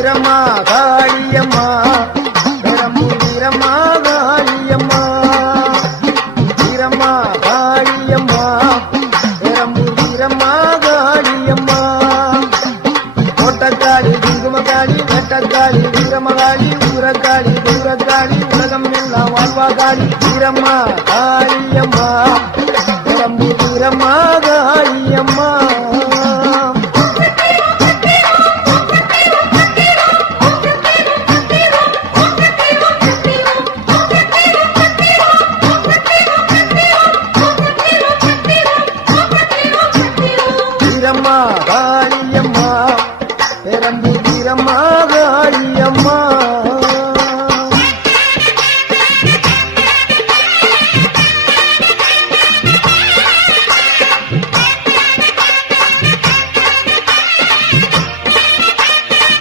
வீரம்மா காளியம்மா பெரம்பூர் வீரம்மா காளியம்மா வீரம்மா காளியம்மா பெரம்பூர் வீரம்மா காளியம்மா கோட்டக்காளி குங்குமக்காளி வெட்டக்காளி வீரமகாளி ஊரக்காளி தூரக்காளி உலகம் எல்லாம் வாழ்வாகாளி வீரம்மா காளியம்மா பெரம்பூர் வீரம்மா காளியம்மா வீரம்மா காளியம்மா பெரம்பூர் வீரம்மா